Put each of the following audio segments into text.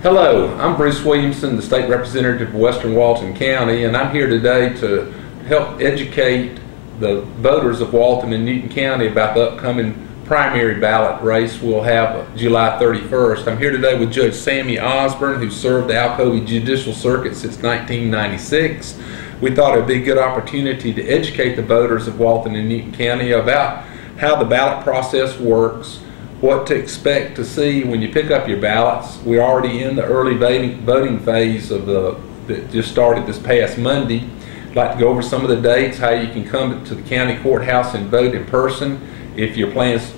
Hello, I'm Bruce Williamson, the State Representative of Western Walton County, and I'm here today to help educate the voters of Walton and Newton County about the upcoming primary ballot race we'll have July 31st. I'm here today with Judge Sammy Osborne, who served the Alcovy Judicial Circuit since 1996. We thought it would be a good opportunity to educate the voters of Walton and Newton County about how the ballot process works, what to expect to see when you pick up your ballots. We're already in the early voting phase of that just started this past Monday. I'd like to go over some of the dates, how you can come to the county courthouse and vote in person if your plans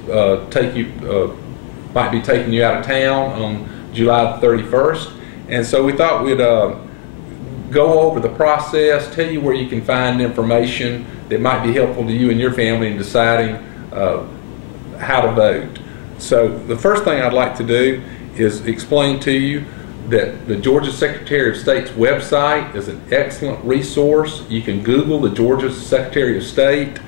might be taking you out of town on July 31st. And so we thought we'd go over the process, tell you where you can find information that might be helpful to you and your family in deciding how to vote. So the first thing I'd like to do is explain to you that the Georgia Secretary of State's website is an excellent resource. You can Google the Georgia Secretary of State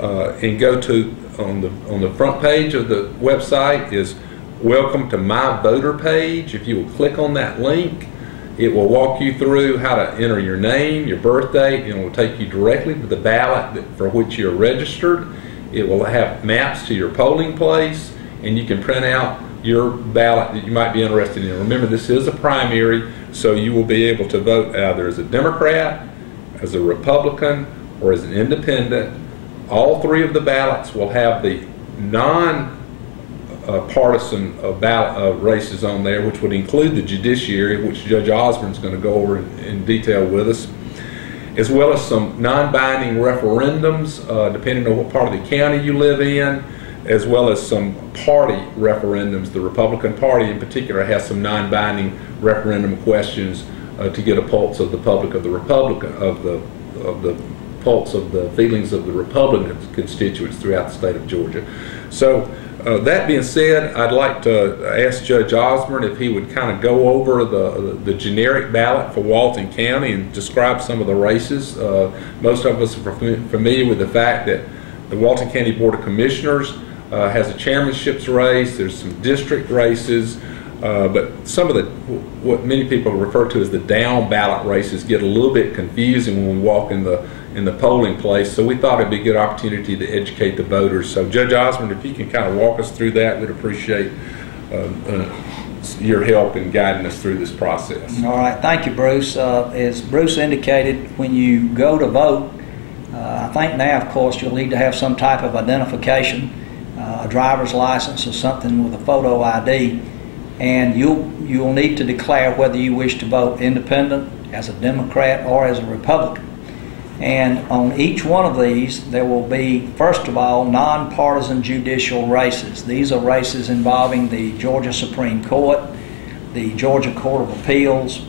and go to, on the front page of the website is Welcome to My Voter page. If you will click on that link, it will walk you through how to enter your name, your birth date, and it will take you directly to the ballot for which you're registered. It will have maps to your polling place, and you can print out your ballot that you might be interested in. Remember, this is a primary, so you will be able to vote either as a Democrat, as a Republican, or as an independent. All three of the ballots will have the non-partisan ballot races on there, which would include the judiciary, which Judge Osborne is going to go over in detail with us, as well as some non-binding referendums, depending on what part of the county you live in, as well as some party referendums. The Republican Party in particular has some non-binding referendum questions to get a pulse of the public of the Republican, of the pulse of the feelings of the Republican constituents throughout the state of Georgia. So that being said, I'd like to ask Judge Osborne if he would kind of go over the generic ballot for Walton County and describe some of the races. Most of us are familiar with the fact that the Walton County Board of Commissioners has a chairmanship's race. There's some district races, but some of what many people refer to as the down ballot races get a little bit confusing when we walk in the polling place. So we thought it'd be a good opportunity to educate the voters. So Judge Osborne, if you can kind of walk us through that, we'd appreciate your help in guiding us through this process. All right, thank you, Bruce. As Bruce indicated, when you go to vote, I think now, of course, you'll need to have some type of identification, a driver's license or something with a photo ID, and you'll need to declare whether you wish to vote independent, as a Democrat, or as a Republican. And on each one of these, there will be, first of all, nonpartisan judicial races. These are races involving the Georgia Supreme Court, the Georgia Court of Appeals,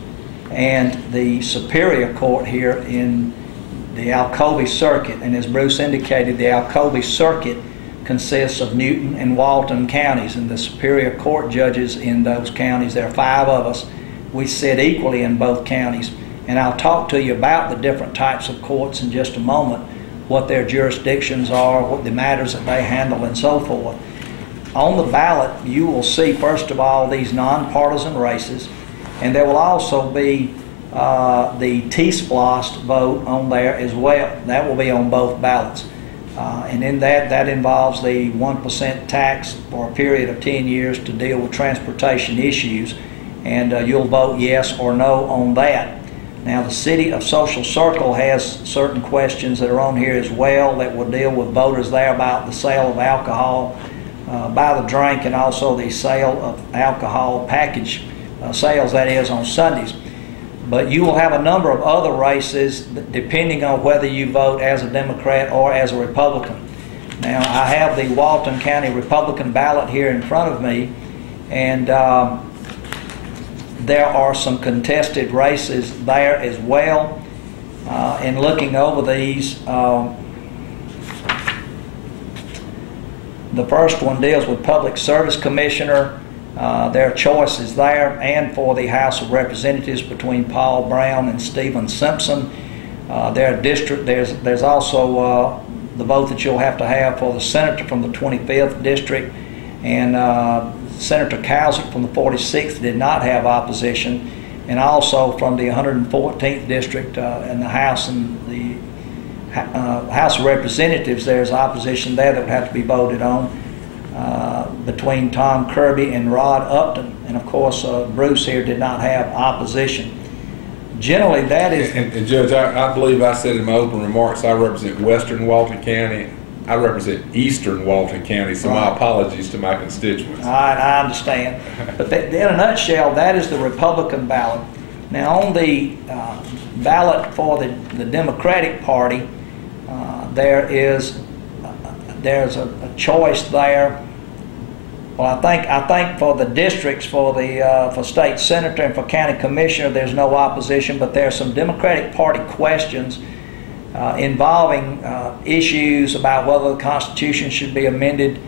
and the Superior Court here in the Alcovy Circuit. And as Bruce indicated, the Alcovy Circuit consists of Newton and Walton counties, and the Superior Court judges in those counties. There are 5 of us. We sit equally in both counties, and I'll talk to you about the different types of courts in just a moment, what their jurisdictions are, what the matters that they handle, and so forth. On the ballot, you will see, first of all, these nonpartisan races, and there will also be the T-splost vote on there as well. That will be on both ballots. And in that involves the 1% tax for a period of 10 years to deal with transportation issues, and you'll vote yes or no on that. Now, the City of Social Circle has certain questions that are on here as well that will deal with voters there about the sale of alcohol by the drink, and also the sale of alcohol package sales, that is, on Sundays. But you will have a number of other races depending on whether you vote as a Democrat or as a Republican. Now, I have the Walton County Republican ballot here in front of me, and there are some contested races there as well. In looking over these, the first one deals with Public Service Commissioner. There are choices there, and for the House of Representatives between Paul Brown and Stephen Simpson. There's also the vote that you'll have to have for the senator from the 25th district, and Senator Cowsick from the 46th did not have opposition, and also from the 114th district in the House and the House of Representatives, there's opposition there that would have to be voted on between Tom Kirby and Rod Upton, and of course Bruce here did not have opposition. Generally, that is... And Judge, I believe I said in my opening remarks, I represent Western Walton County. I represent Eastern Walton County, so my apologies to my constituents. I understand. But in a nutshell, that is the Republican ballot. Now, on the ballot for the Democratic Party, there's a choice there. Well, I think for the districts, for state senator and for county commissioner, there's no opposition, but there are some Democratic Party questions involving issues about whether the Constitution should be amended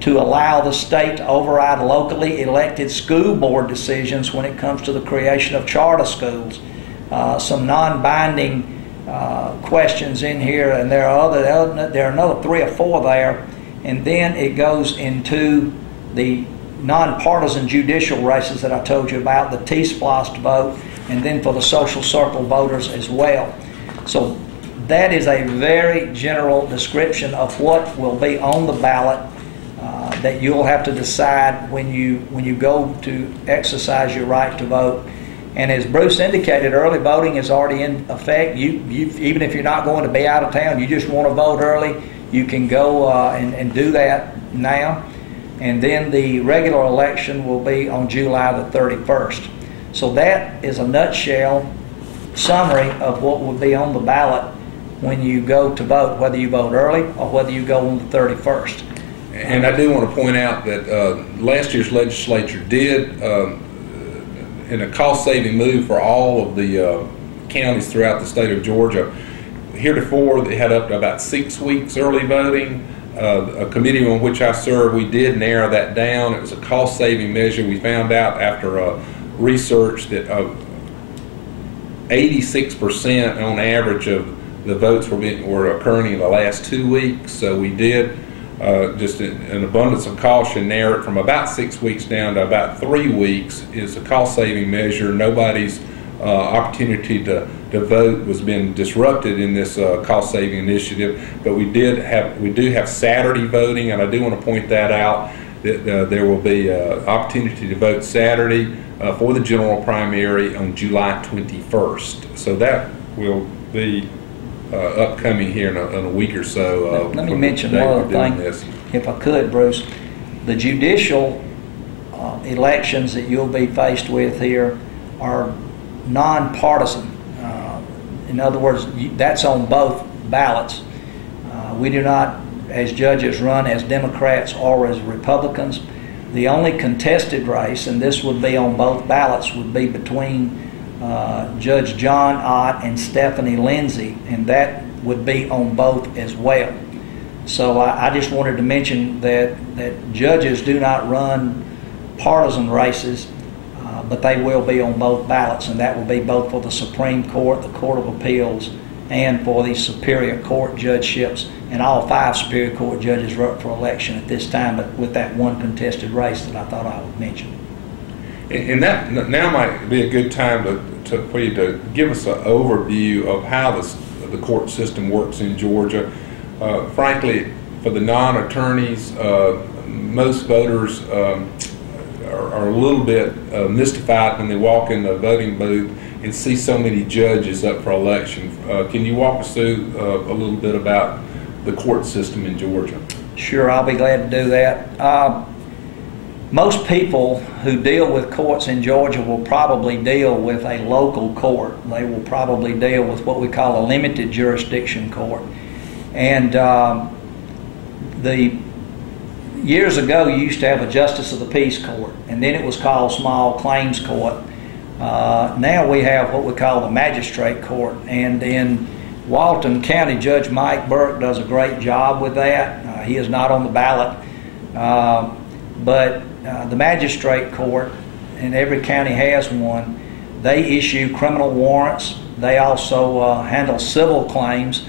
to allow the state to override locally elected school board decisions when it comes to the creation of charter schools. Some non-binding questions in here, and there are another 3 or 4 there, and then it goes into the nonpartisan judicial races that I told you about, the T-splost vote, and then for the social circle voters as well. So that is a very general description of what will be on the ballot that you'll have to decide when you go to exercise your right to vote. And as Bruce indicated, early voting is already in effect. Even if you're not going to be out of town, you just want to vote early, you can go and do that now. And then the regular election will be on July the 31st. So that is a nutshell summary of what will be on the ballot when you go to vote, whether you vote early or whether you go on the 31st. And I do want to point out that last year's legislature did, in a cost-saving move for all of the counties throughout the state of Georgia, heretofore they had up to about 6 weeks early voting. A committee on which I serve, we did narrow that down. It was a cost-saving measure. We found out after research that 86% on average of the votes were occurring in the last 2 weeks. So we did, just in an abundance of caution, narrow it from about 6 weeks down to about 3 weeks. It's a cost-saving measure. Nobody's opportunity to vote was being disrupted in this cost-saving initiative, but we do have Saturday voting, and I do want to point that out, that there will be opportunity to vote Saturday for the general primary on July 21st. So that will be upcoming here in a week or so. Let me mention one other thing, if I could, Bruce. The judicial elections that you'll be faced with here are nonpartisan. In other words, that's on both ballots. We do not, as judges, run as Democrats or as Republicans. The only contested race, and this would be on both ballots, would be between Judge John Ott and Stephanie Lindsay, and that would be on both as well. So I just wanted to mention that judges do not run partisan races, but they will be on both ballots, and that will be both for the Supreme Court, the Court of Appeals, and for the Superior Court judgeships. And all 5 Superior Court judges are up for election at this time, but with that one contested race that I thought I would mention. And that now might be a good time for you to give us an overview of how the court system works in Georgia. Frankly, for the non-attorneys, most voters are a little bit mystified when they walk in the voting booth and see so many judges up for election. Can you walk us through a little bit about the court system in Georgia? Sure, I'll be glad to do that. Most people who deal with courts in Georgia will probably deal with a local court. They will probably deal with what we call a limited jurisdiction court. And years ago, you used to have a Justice of the Peace Court, and then it was called Small Claims Court. Now we have what we call the Magistrate Court, and in Walton County, Judge Mike Burke does a great job with that. He is not on the ballot, but the Magistrate Court, and every county has one, they issue criminal warrants. They also handle civil claims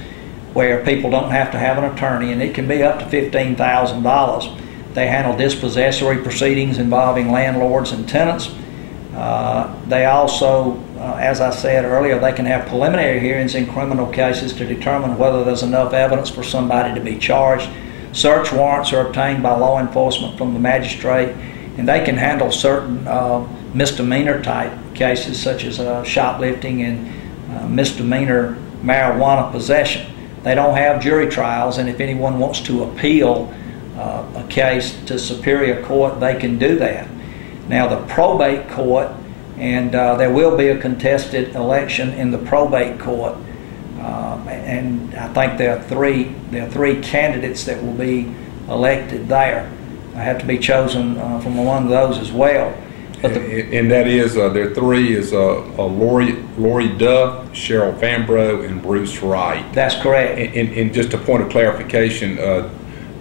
where people don't have to have an attorney, and it can be up to $15,000. They handle dispossessory proceedings involving landlords and tenants. They also, as I said earlier, they can have preliminary hearings in criminal cases to determine whether there's enough evidence for somebody to be charged. Search warrants are obtained by law enforcement from the magistrate, and they can handle certain misdemeanor type cases such as shoplifting and misdemeanor marijuana possession. They don't have jury trials, and if anyone wants to appeal a case to Superior Court, they can do that. Now the Probate Court, and there will be a contested election in the Probate Court, and I think there are three candidates that will be elected there. I have to be chosen from among those as well. But and that is, there are three, is Lori Duff, Cheryl Fambro, and Bruce Wright. That's correct. And just a point of clarification,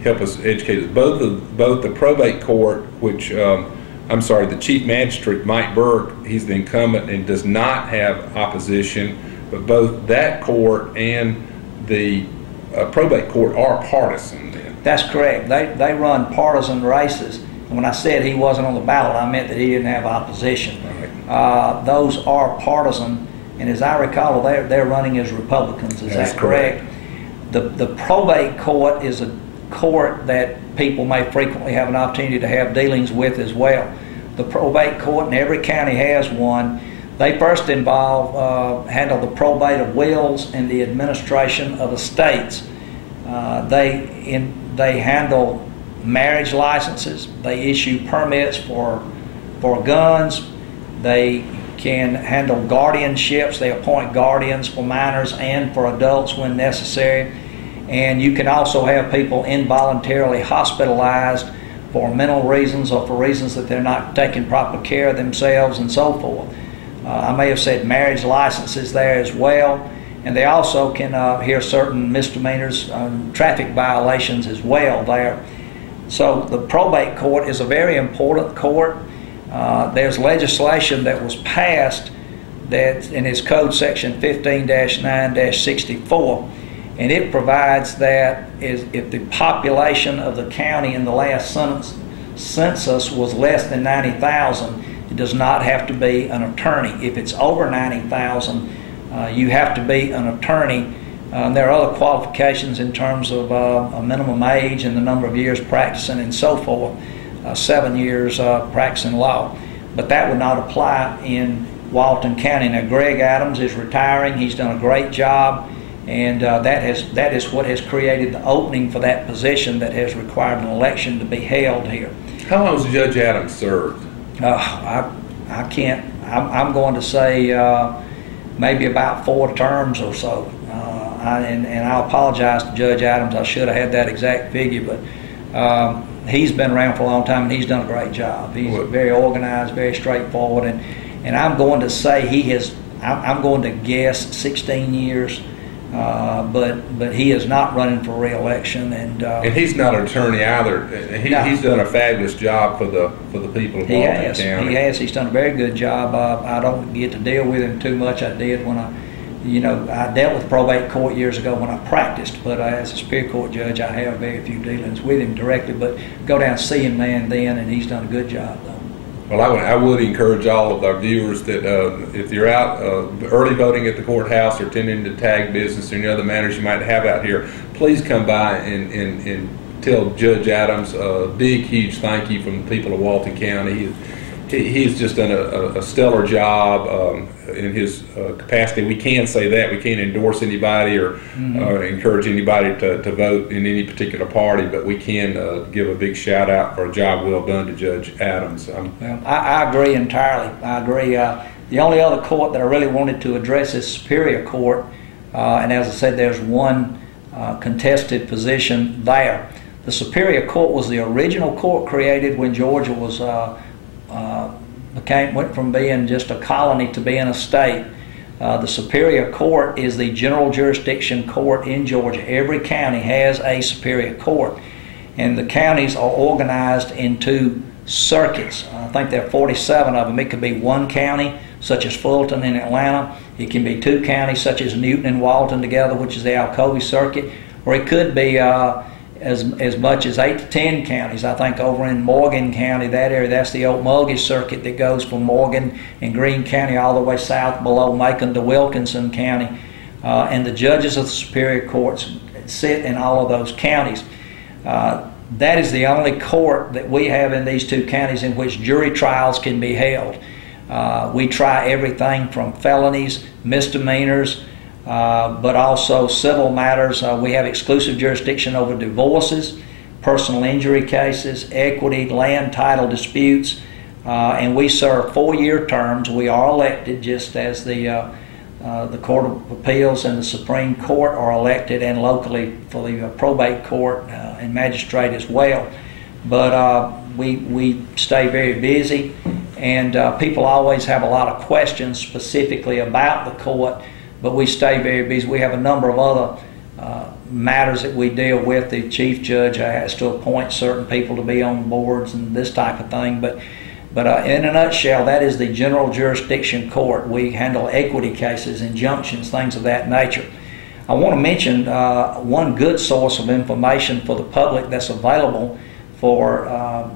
help us educate us. Both the Probate Court, which, the Chief Magistrate, Mike Burke, he's the incumbent and does not have opposition, but both that court and the Probate Court are partisan then. That's correct. They run partisan races. And when I said he wasn't on the ballot, I meant that he didn't have opposition. Right. Those are partisan, and as I recall, they're running as Republicans. Is that correct? The Probate Court is a court that people may frequently have an opportunity to have dealings with as well. The Probate Court, and every county has one, they first handle the probate of wills and the administration of estates. They handle marriage licenses. They issue permits for guns. They can handle guardianships. They appoint guardians for minors and for adults when necessary. And you can also have people involuntarily hospitalized for mental reasons or for reasons that they're not taking proper care of themselves and so forth. I may have said marriage licenses there as well. And they also can hear certain misdemeanors, traffic violations as well there. So the Probate Court is a very important court. There's legislation that was passed that in its code section 15-9-64, and it provides that if the population of the county in the last census was less than 90,000, it does not have to be an attorney. If it's over 90,000, you have to be an attorney. There are other qualifications in terms of a minimum age and the number of years practicing and so forth, 7 years practicing law. But that would not apply in Walton County. Now Greg Adams is retiring. He's done a great job, and that is what has created the opening for that position that has required an election to be held here. How long has Judge Adams served? I can't, I'm going to say maybe about 4 terms or so. And I apologize to Judge Adams. I should have had that exact figure, but he's been around for a long time and he's done a great job. He's very organized, very straightforward, and I'm going to say he has. I'm going to guess 16 years, but he is not running for re-election, and he's not an attorney either. He's done a fabulous job for the people of Walton County. He has. He's done a very good job. I don't get to deal with him too much. I did when I dealt with probate court years ago when I practiced, but as a Superior Court judge, I have very few dealings with him directly, but go down and see him now and then, and he's done a good job, though. Well, I would encourage all of our viewers that if you're out early voting at the courthouse or attending to tag business or any other matters you might have out here, please come by and tell Judge Adams a big, huge thank you from the people of Walton County. He's just done a stellar job in his capacity. We can say that. We can't endorse anybody or encourage anybody to vote in any particular party, but we can give a big shout out for a job well done to Judge Adams. Well, I agree entirely. I agree. The only other court that I really wanted to address is Superior Court, and as I said, there's one contested position there. The Superior Court was the original court created when Georgia was went from being just a colony to being a state. The Superior Court is the general jurisdiction court in Georgia. Every county has a Superior Court, and the counties are organized into circuits. I think there are 47 of them. It could be one county, such as Fulton in Atlanta. It can be 2 counties, such as Newton and Walton together, which is the Alcovy Circuit, or it could be as much as 8 to 10 counties. I think over in Morgan County, that area, that's the Okmulgee Circuit that goes from Morgan and Greene County all the way south below Macon to Wilkinson County. And the judges of the Superior Courts sit in all of those counties. That is the only court that we have in these 2 counties in which jury trials can be held. We try everything from felonies, misdemeanors, but also civil matters. We have exclusive jurisdiction over divorces, personal injury cases, equity, land title disputes, and we serve 4-year terms. We are elected just as the Court of Appeals and the Supreme Court are elected, and locally for the Probate Court and magistrate as well. But we stay very busy, and people always have a lot of questions specifically about the court, but we stay very busy. We have a number of other matters that we deal with. The chief judge has to appoint certain people to be on boards and this type of thing, but in a nutshell, that is the general jurisdiction court. We handle equity cases, injunctions, things of that nature. I want to mention one good source of information for the public that's available for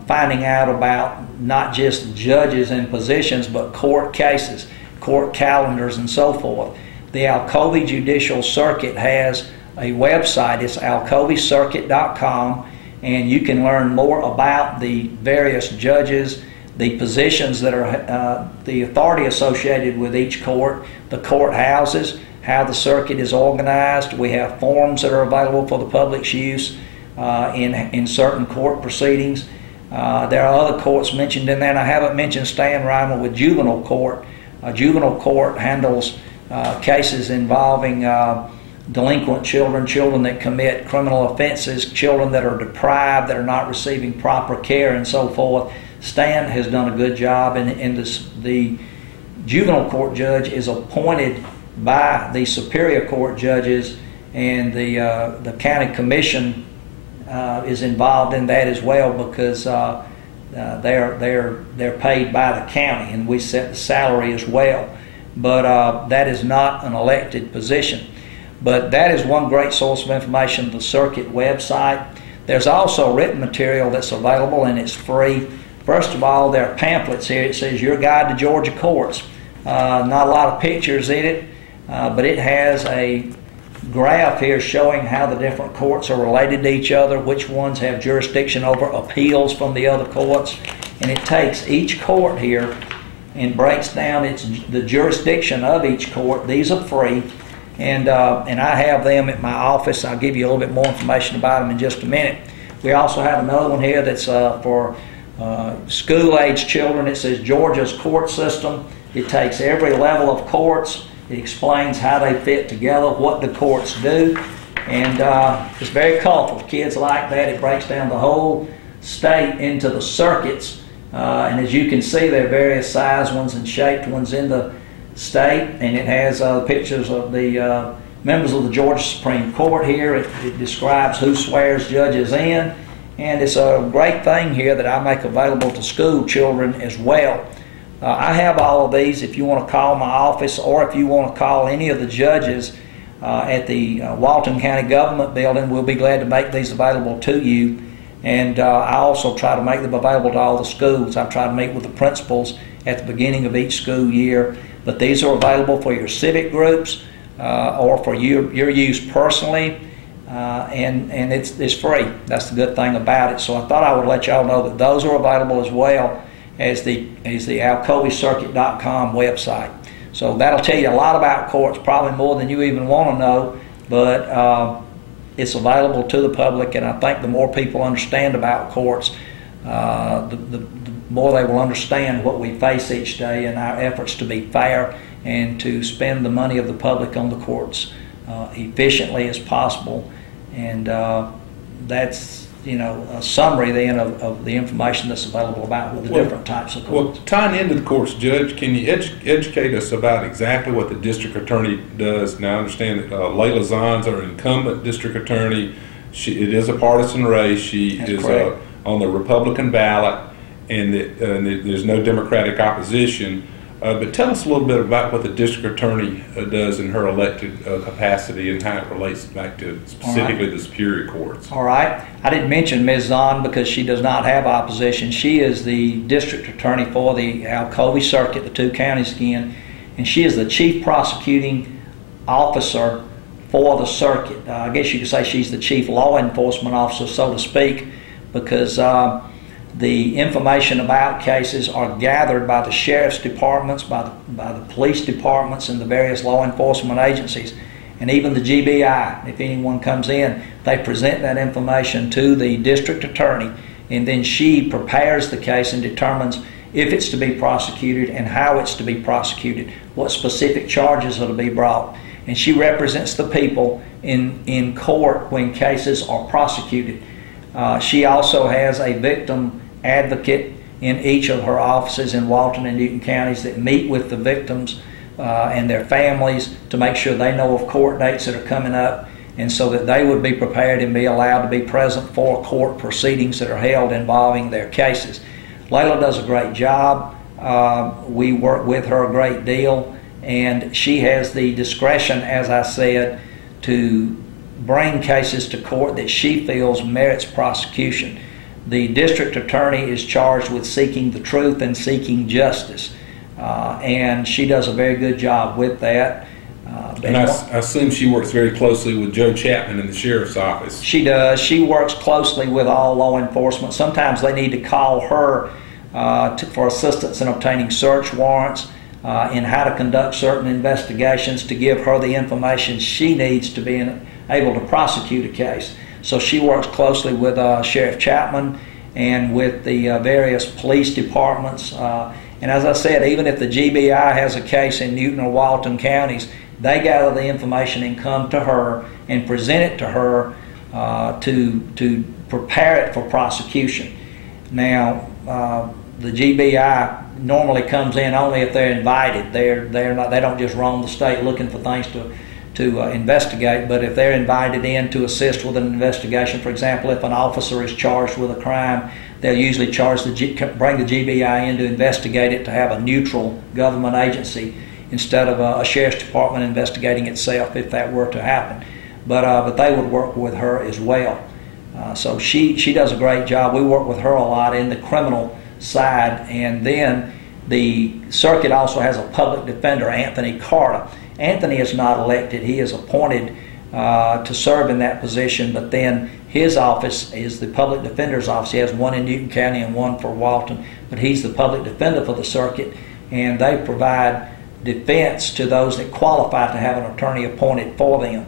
finding out about not just judges and positions, but court cases, court calendars, and so forth. The Alcovy Judicial Circuit has a website. It's alcovycircuit.com, and you can learn more about the various judges, the positions that are the authority associated with each court, the courthouses, how the circuit is organized. We have forms that are available for the public's use in certain court proceedings. There are other courts mentioned in there, and I haven't mentioned Stan Reimer with juvenile court. Juvenile court handles cases involving delinquent children, children that commit criminal offenses, children that are deprived, that are not receiving proper care, and so forth. Stan has done a good job, and the juvenile court judge is appointed by the Superior Court judges, and the county commission is involved in that as well, because they're paid by the county, and we set the salary as well. But that is not an elected position. But that is one great source of information, the circuit website. There's also written material that's available, and it's free. First of all, there are pamphlets here. It says Your Guide to Georgia Courts. Not a lot of pictures in it, but it has a graph here showing how the different courts are related to each other, which ones have jurisdiction over appeals from the other courts. And it takes each court here and breaks down the jurisdiction of each court. These are free, and I have them at my office. I'll give you a little bit more information about them in just a minute. We also have another one here that's for school-age children. It says Georgia's court system. It takes every level of courts. It explains how they fit together, what the courts do, and it's very colorful. Kids like that. It breaks down the whole state into the circuits, and as you can see, there are various size ones and shaped ones in the state, and it has pictures of the members of the Georgia Supreme Court here. It describes who swears judges in, and it's a great thing here that I make available to school children as well. I have all of these. If you want to call my office, or if you want to call any of the judges at the Walton County Government Building, we'll be glad to make these available to you. And I also try to make them available to all the schools. I try to meet with the principals at the beginning of each school year. But these are available for your civic groups or for your use personally, and it's free. That's the good thing about it. So I thought I would let y'all know that those are available as well as the alcovycircuit.com website. So that'll tell you a lot about courts, probably more than you even want to know, but it's available to the public, and I think the more people understand about courts, the more they will understand what we face each day and our efforts to be fair and to spend the money of the public on the courts efficiently as possible. And that's, a summary then of the information that's available about the different types of courts. Well, tying into the courts, Judge, can you educate us about exactly what the district attorney does? Now, I understand that Layla Zahns, our incumbent district attorney, it is a partisan race. She is on the Republican ballot, and there's no Democratic opposition. But tell us a little bit about what the district attorney does in her elected capacity and how it relates back to specifically the Superior Courts. All right. I didn't mention Ms. Zahn because she does not have opposition. She is the district attorney for the Alcovy Circuit, the 2 counties again, and she is the chief prosecuting officer for the circuit. I guess you could say she's the chief law enforcement officer, so to speak, because the information about cases are gathered by the sheriff's departments, by the police departments, and the various law enforcement agencies, and even the GBI. If anyone comes in, they present that information to the district attorney, and then she prepares the case and determines if it's to be prosecuted and how it's to be prosecuted, what specific charges are to be brought. And she represents the people in court when cases are prosecuted. She also has a victim advocate in each of her offices in Walton and Newton counties that meet with the victims and their families to make sure they know of court dates that are coming up, and so that they would be prepared and be allowed to be present for court proceedings that are held involving their cases. Layla does a great job. We work with her a great deal, and she has the discretion, as I said, to bring cases to court that she feels merits prosecution. The district attorney is charged with seeking the truth and seeking justice, and she does a very good job with that. And I assume she works very closely with Joe Chapman in the sheriff's office. She does. She works closely with all law enforcement. Sometimes they need to call her for assistance in obtaining search warrants, in how to conduct certain investigations, to give her the information she needs to be able to prosecute a case. So she works closely with Sheriff Chapman and with the various police departments. And as I said, even if the GBI has a case in Newton or Walton counties, they gather the information and come to her and present it to her to prepare it for prosecution. Now, the GBI normally comes in only if they're invited. They don't just roam the state looking for things to investigate, but if they're invited in to assist with an investigation, for example, if an officer is charged with a crime, they'll usually bring the GBI in to investigate it, to have a neutral government agency instead of a sheriff's department investigating itself if that were to happen. But they would work with her as well. So she does a great job. We work with her a lot in the criminal side, and then the circuit also has a public defender, Anthony Carter. Anthony is not elected. He is appointed to serve in that position, but then his office is the public defender's office. He has one in Newton County and one for Walton, but he's the public defender for the circuit, and they provide defense to those that qualify to have an attorney appointed for them.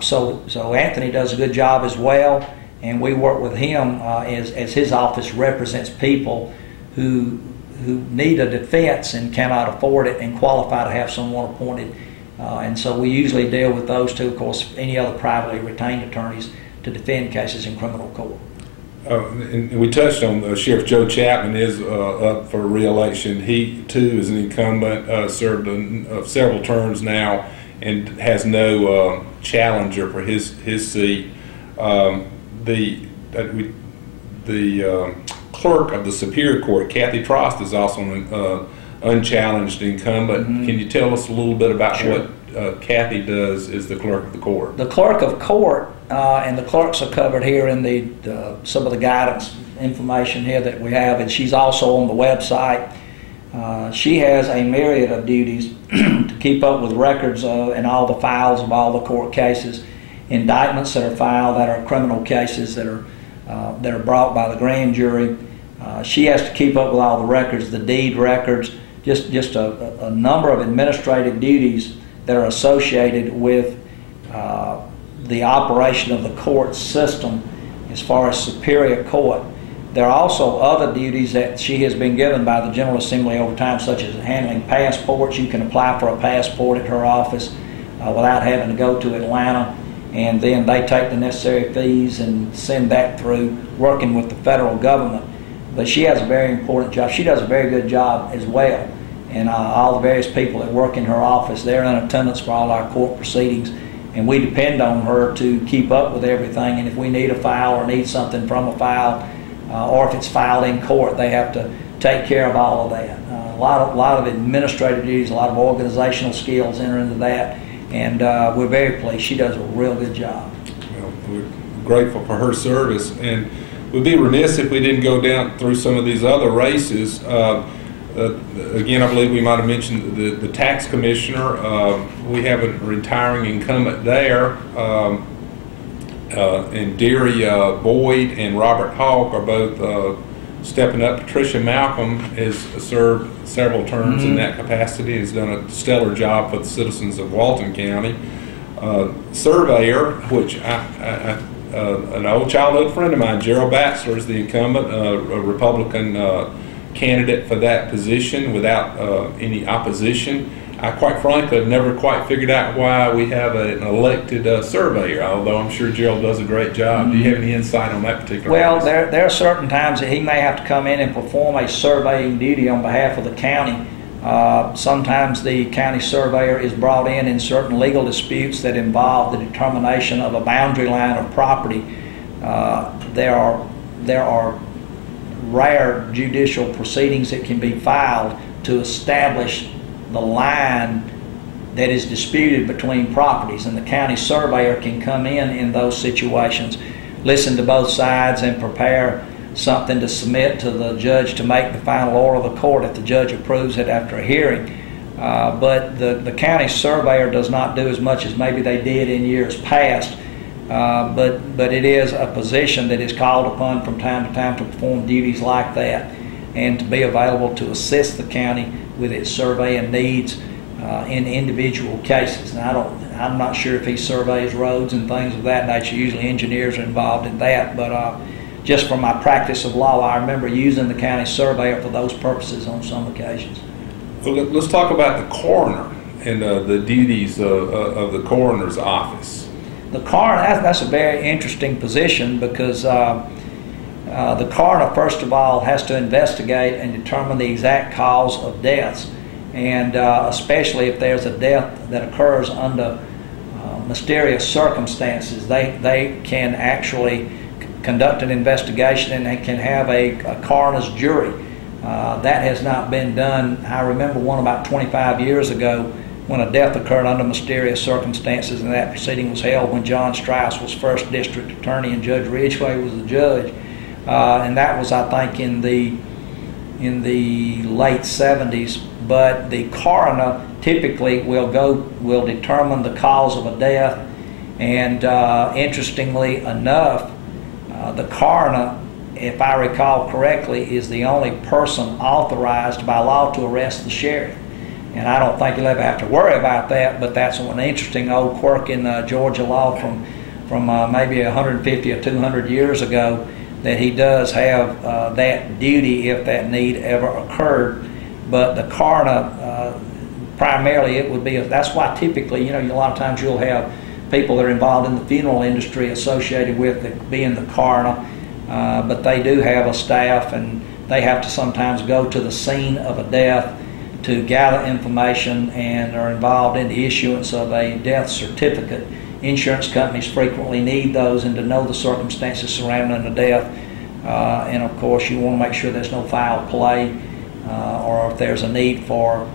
So Anthony does a good job as well, and we work with him as his office represents people who need a defense and cannot afford it and qualify to have someone appointed. And so we usually deal with those two, of course, any other privately retained attorneys to defend cases in criminal court. And we touched on Sheriff Joe Chapman is up for re-election. He too is an incumbent, served several terms now, and has no challenger for his seat. The clerk of the Superior Court, Kathy Trost, is also an unchallenged incumbent. Mm-hmm. Can you tell us a little bit about what Kathy does as the clerk of the court? The clerk of court, and the clerks are covered here in some of the guidance information here that we have, and she's also on the website. She has a myriad of duties to keep up with records and all the files of all the court cases, indictments that are filed that are criminal cases that are brought by the grand jury. She has to keep up with all the records, the deed records, just a number of administrative duties that are associated with the operation of the court system as far as Superior Court. There are also other duties that she has been given by the General Assembly over time, such as handling passports. You can apply for a passport at her office without having to go to Atlanta, and then they take the necessary fees and send that through, working with the federal government. But she has a very important job. She does a very good job as well. And all the various people that work in her office, they're in attendance for all our court proceedings, and we depend on her to keep up with everything. And if we need a file or need something from a file, or if it's filed in court, they have to take care of all of that. a lot of administrative duties, a lot of organizational skills enter into that, and we're very pleased. She does a real good job. Well, we're grateful for her service, and we'd be remiss if we didn't go down through some of these other races. Again, I believe we might have mentioned the tax commissioner. We have a retiring incumbent there, and Deary Boyd and Robert Hawk are both stepping up. Patricia Malcolm has served several terms in that capacity, has done a stellar job for the citizens of Walton County. Surveyor, which an old childhood friend of mine, Gerald Batsler, is the incumbent, a Republican candidate for that position without any opposition. I quite frankly have never quite figured out why we have an elected surveyor, although I'm sure Gerald does a great job. Do you have any insight on that particular Well, race? there are certain times that he may have to come in and perform a surveying duty on behalf of the county. Sometimes the county surveyor is brought in certain legal disputes that involve the determination of a boundary line of property. There are rare judicial proceedings that can be filed to establish the line that is disputed between properties, and the county surveyor can come in those situations, listen to both sides, and prepare something to submit to the judge to make the final order of the court if the judge approves it after a hearing. But the county surveyor does not do as much as maybe they did in years past. But it is a position that is called upon from time to time to perform duties like that and to be available to assist the county with its surveying needs in individual cases. Now, I'm not sure if he surveys roads and things of that nature. Usually engineers are involved in that, but just from my practice of law, I remember using the county surveyor for those purposes on some occasions. Well, let's talk about the coroner and the duties of the coroner's office. The coroner, that's a very interesting position because the coroner, first of all, has to investigate and determine the exact cause of deaths, and especially if there's a death that occurs under mysterious circumstances, they can actually conduct an investigation and they can have a coroner's jury. That has not been done. I remember one about 25 years ago when a death occurred under mysterious circumstances, and that proceeding was held when John Strauss was first district attorney and Judge Ridgway was the judge, and that was, I think, in the late 70s. But the coroner typically will determine the cause of a death, and interestingly enough, the coroner, if I recall correctly, is the only person authorized by law to arrest the sheriff. And I don't think you'll ever have to worry about that, but that's an interesting old quirk in Georgia law from maybe 150 or 200 years ago, that he does have that duty if that need ever occurred. But the coroner, primarily it would be, that's why typically, a lot of times you'll have people that are involved in the funeral industry associated with it being the coroner, but they do have a staff, and they have to sometimes go to the scene of a death to gather information and are involved in the issuance of a death certificate. Insurance companies frequently need those, and to know the circumstances surrounding the death. And of course, you want to make sure there's no foul play, or if there's a need for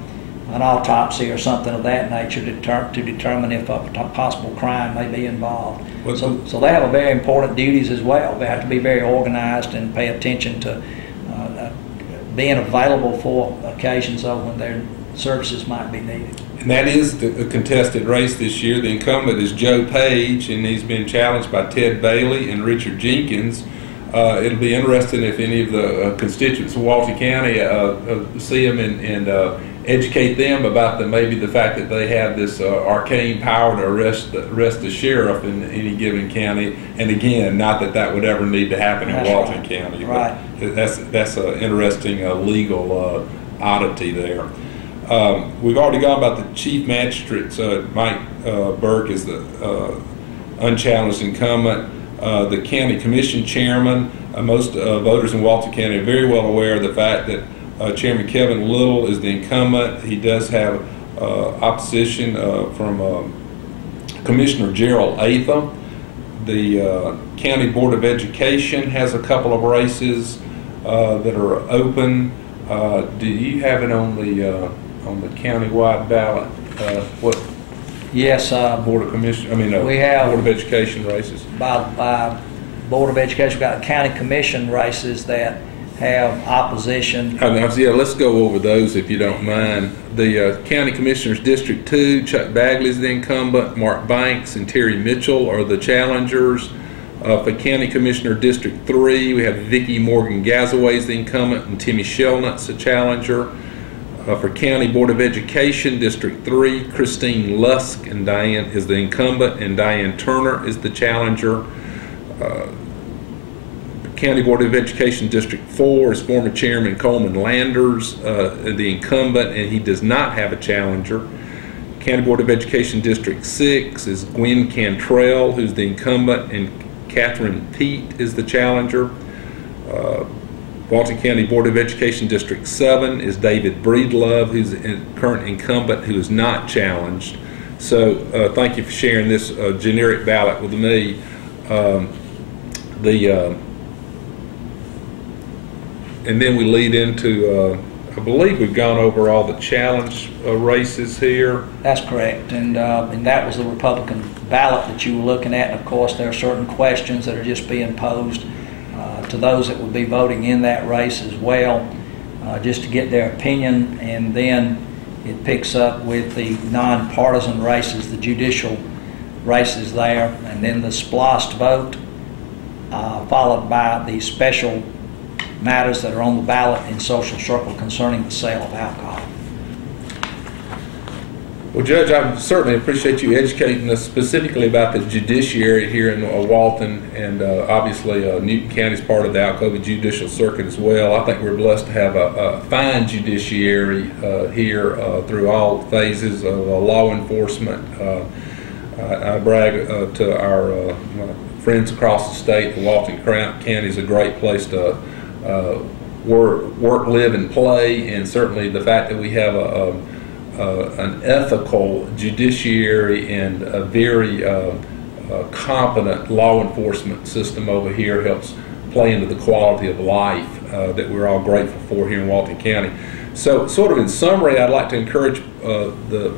an autopsy or something of that nature to determine if a possible crime may be involved. So they have very important duties as well. They have to be very organized and pay attention to being available for occasions when their services might be needed. And that is the contested race this year. The incumbent is Joe Page, and he's been challenged by Ted Bailey and Richard Jenkins. It'll be interesting if any of the constituents of Walton County see him and educate them about maybe the fact that they have this arcane power to arrest the sheriff in any given county. And again, not that would ever need to happen in Walton County. Right. But that's an interesting legal oddity there. We've already gone about the chief magistrate. Mike Burke is the unchallenged incumbent. The county commission chairman. Most voters in Walton County are very well aware of the fact that Chairman Kevin Little is the incumbent. He does have opposition from Commissioner Gerald Atham. The County Board of Education has a couple of races that are open. Do you have it on the county-wide ballot? What Yes. Board of Commission? We have Board of Education races. By Board of Education, we've got county commission races that have opposition. Yeah, let's go over those if you don't mind. The County Commissioners District 2, Chuck Bagley is the incumbent, Mark Banks and Terry Mitchell are the challengers. For County Commissioner District 3, we have Vicki Morgan Gazaway is the incumbent and Timmy Shelnutt's the challenger. For County Board of Education District 3, Christine Lusk and Diane is the incumbent and Diane Turner is the challenger. County Board of Education District 4 is former Chairman Coleman Landers, the incumbent, and he does not have a challenger. County Board of Education District 6 is Gwen Cantrell, who's the incumbent, and Catherine Pete is the challenger. Walton County Board of Education District 7 is David Breedlove, who's the current incumbent, who is not challenged. So thank you for sharing this generic ballot with me. And then we lead into, I believe we've gone over all the challenge races here. That's correct, and that was the Republican ballot that you were looking at. And of course, there are certain questions that are just being posed to those that would be voting in that race as well, just to get their opinion. And then it picks up with the nonpartisan races, the judicial races there, and then the splost vote, followed by the special matters that are on the ballot in social circle concerning the sale of alcohol. Well, Judge, I certainly appreciate you educating us specifically about the judiciary here in Walton, and obviously Newton County is part of the Alcova Judicial Circuit as well. I think we're blessed to have a fine judiciary here through all phases of law enforcement. I brag to our friends across the state that Walton County is a great place to work, live, and play, and certainly the fact that we have an ethical judiciary and a very competent law enforcement system over here helps play into the quality of life that we're all grateful for here in Walton County. So sort of in summary, I'd like to encourage the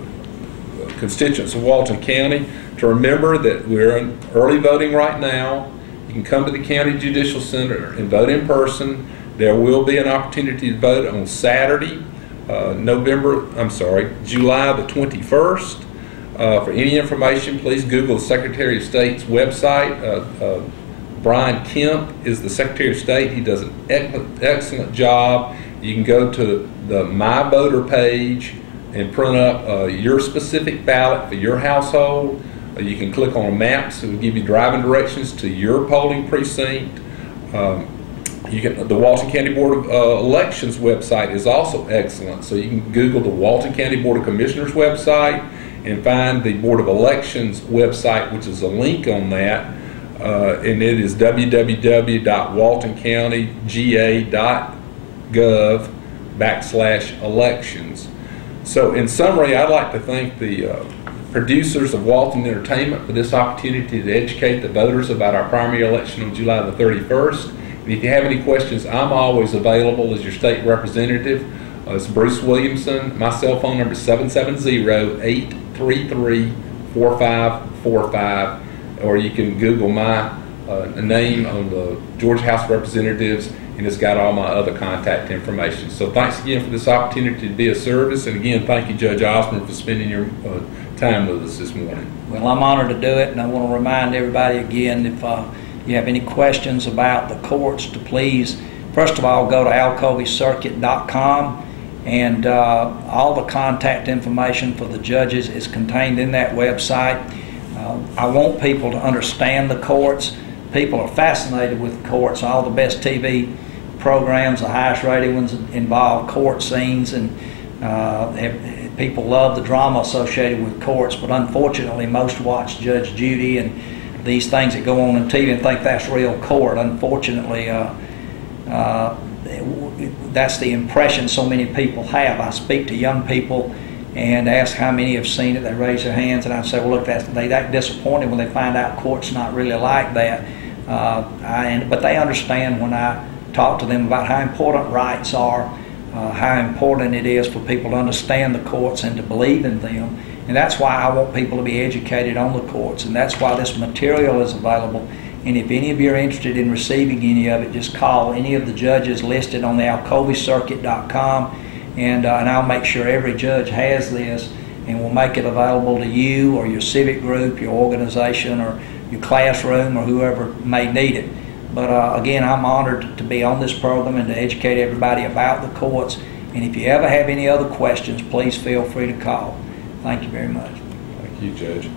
constituents of Walton County to remember that we're in early voting right now. You can come to the County Judicial Center and vote in person. There will be an opportunity to vote on Saturday, July the 21st. For any information, please Google the Secretary of State's website. Brian Kemp is the Secretary of State. He does an excellent job. You can go to the My Voter page and print up your specific ballot for your household. You can click on a map, so it will give you driving directions to your polling precinct. The Walton County Board of Elections website is also excellent, so you can Google the Walton County Board of Commissioners website and find the Board of Elections website, which is a link on that, and it is www.waltoncountyga.gov/elections. So in summary, I'd like to thank the producers of Walton Entertainment for this opportunity to educate the voters about our primary election on July the 31st. And if you have any questions, I'm always available as your state representative. It's Bruce Williamson. My cell phone number is 770-833-4545, or you can Google my name on the Georgia House of Representatives, and it's got all my other contact information. So thanks again for this opportunity to be of service, and again, thank you, Judge Osborne, for spending your time with us this morning. Well, I'm honored to do it, and I want to remind everybody again, if you have any questions about the courts, to please, first of all, go to alcovacircuit.com, and all the contact information for the judges is contained in that website. I want people to understand the courts. People are fascinated with the courts. All the best TV programs, the highest rated ones, involve court scenes, and people love the drama associated with courts, but unfortunately most watch Judge Judy and these things that go on TV and think that's real court. Unfortunately, that's the impression so many people have. I speak to young people and ask how many have seen it. They raise their hands, and I say, well, look, they act disappointed when they find out court's not really like that. But they understand when I talk to them about how important rights are. how important it is for people to understand the courts and to believe in them. And that's why I want people to be educated on the courts, and that's why this material is available. And if any of you are interested in receiving any of it, just call any of the judges listed on the alcovicircuit.com, and I'll make sure every judge has this, and we'll make it available to you or your civic group, your organization, or your classroom, or whoever may need it. But again, I'm honored to be on this program and to educate everybody about the courts. And if you ever have any other questions, please feel free to call. Thank you very much. Thank you, Judge.